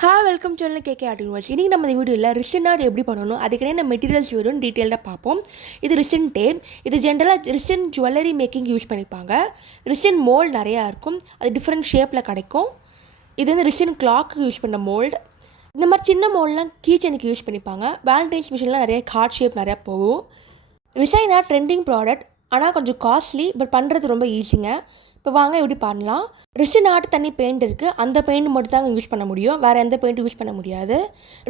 Welcome channel KK art universe. இன்றைக்கி நம்ம இந்த வீடியோவில் ரிசன் ஆர்ட் எப்படி பண்ணணும், அதுக்கு என்ன மெட்டீரியல்ஸ் வேணும்னு டீட்டெயிலாக பார்ப்போம். இது ரிசன் டேப். இது ஜென்ரலாக ரிசன் ஜுவல்லரி மேக்கிங் யூஸ் பண்ணிப்பாங்க. ரிசன் மோல்டு நிறையா இருக்கும், அது டிஃப்ரெண்ட் ஷேப்பில் கிடைக்கும். இது வந்து ரிசன் கிளாக்கு யூஸ் பண்ண மோல்டு. இந்த மாதிரி சின்ன மோல்டெலாம் கீச்சனுக்கு யூஸ் பண்ணிப்பாங்க. வேலண்டைன்ஸ் மிஷின்லாம் நிறைய ஹார்ட் ஷேப் நிறையா போகும். ரிசன் ஆர்ட் ட்ரெண்டிங் ப்ராடக்ட், ஆனால் கொஞ்சம் காஸ்ட்லி, பட் பண்ணுறது ரொம்ப ஈஸிங்க. இப்போ வாங்க எப்படி பண்ணலாம். ரிசன் ஆர்ட் தனி பெயிண்ட் இருக்குது, அந்த பெயிண்ட் மட்டும் தாங்க யூஸ் பண்ண முடியும், வேறு எந்த பெயிண்ட்டும் யூஸ் பண்ண முடியாது.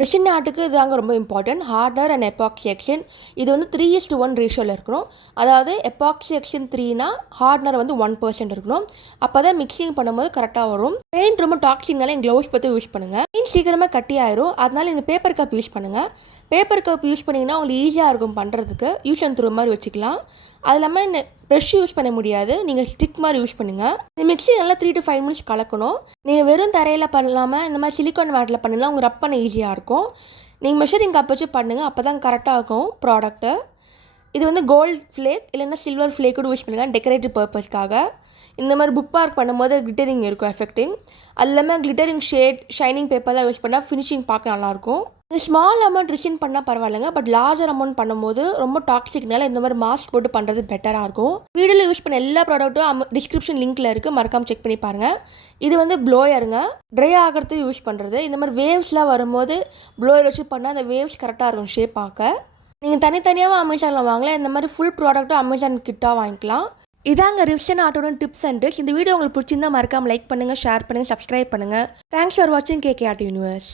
ரிசன் ஆர்ட்டுக்கு இதுதாங்க ரொம்ப important, hardener and epoxy action. இது வந்து 3:1 ரேஷியோவில் இருக்கணும். அதாவது எபாக்சி ஆக்ஷன் 3னா ஹார்ட்னர் வந்து 1% இருக்கணும். அப்போ தான் மிக்சிங் பண்ணும்போது கரெக்டாக வரும். பெயிண்ட் ரொம்ப டாக்ஸிக்னால எங்கள் க்ளவுஸ் பார்த்து யூஸ் பண்ணுங்கள். பெயிண்ட் சீக்கிரமாக கட்டி ஆயிரும், அதனால இந்த பேப்பர் கப் யூஸ் பண்ணுங்கள். பேப்பர் கப் யூஸ் பண்ணிங்கன்னா உங்களுக்கு ஈஸியாக இருக்கும் பண்ணுறதுக்கு. யூஸ் அண்ட் த்ரோ மாதிரி வச்சுக்கலாம். அது இல்லாமல் ப்ரெஷ் யூஸ் பண்ண முடியாது, நீங்கள் ஸ்டிக் மாதிரி யூஸ் பண்ணுங்கள். இந்த மிக்ஸி நல்லா 3 to 5 minutes கலக்கணும். நீங்கள் வெறும் தரையில் பண்ணலாமல் இந்த மாதிரி சிலிக்கான் மேட்டில் பண்ணிங்கன்னா உங்களுக்கு ரப் பண்ண ஈஸியாக இருக்கும். நீங்கள் மெஷரிங் கப் வச்சு பண்ணுங்கள், அப்போ தான் கரெக்டாக இருக்கும் ப்ராடக்ட்டு. இது வந்து கோல்டு ஃப்ளேக் இல்லைன்னா சில்வர் ஃப்ளேக் கூட யூஸ் பண்ணுங்கள் டெக்கரேட்டிவ் பர்பஸ்க்காக. இந்த மாதிரி புக் மார்க் பண்ணும்போது கிளிட்டரிங் இருக்கும் எஃபெக்டிங். அது இல்லாமல் கிளிட்டரிங் ஷேட் ஷைனிங் பேப்பர் தான் யூஸ் பண்ணால் ஃபினிஷிங் பார்க்க நல்லாயிருக்கும். இந்த ஸ்மால் அமௌண்ட் ரிசன் பண்ணால் பரவாயில்லைங்க, பட் லார்ஜர் அமௌண்ட் பண்ணும்போது ரொம்ப டாக்ஸிக்னால இந்த மாதிரி மாஸ்க் போட்டு பண்ணுறது பெட்டராக இருக்கும். வீடியோவில் யூஸ் பண்ண எல்லா ப்ராடக்ட்டும் டிஸ்கிரிப்ஷன் லிங்க்கில் இருக்குது, மறக்காமல் செக் பண்ணி பாருங்கள். இது வந்து ப்ளோயருங்க, ட்ரை ஆகிறதுக்கு யூஸ் பண்ணுறது. இந்த மாதிரி வேவ்ஸ்லாம் வரும்போது ப்ளோயர் வச்சு பண்ணால் அந்த வேவ்ஸ் கரெக்டாக இருக்கும் ஷேப் பார்க்க. நீங்கள் தனித்தனியாகவும் அமேசானில் வாங்கலாம், இந்த மாதிரி ஃபுல் ப்ராடக்ட்டும் அமேசான் கிட்டாக வாங்கிக்கலாம். இதாங்க ரிசன் ஆர்ட்டோட டிப்ஸ் அண்ட் ட்ரிக்ஸ். இந்த வீடியோ உங்களுக்கு பிடிச்சிருந்தா மறக்காமல் லைக் பண்ணுங்கள், ஷேர் பண்ணுங்கள், சப்ஸ்கிரைப் பண்ணுங்கள். தேங்க்ஸ் ஃபார் வாட்சிங் கேகே ஆர்ட் யூனிவர்ஸ்.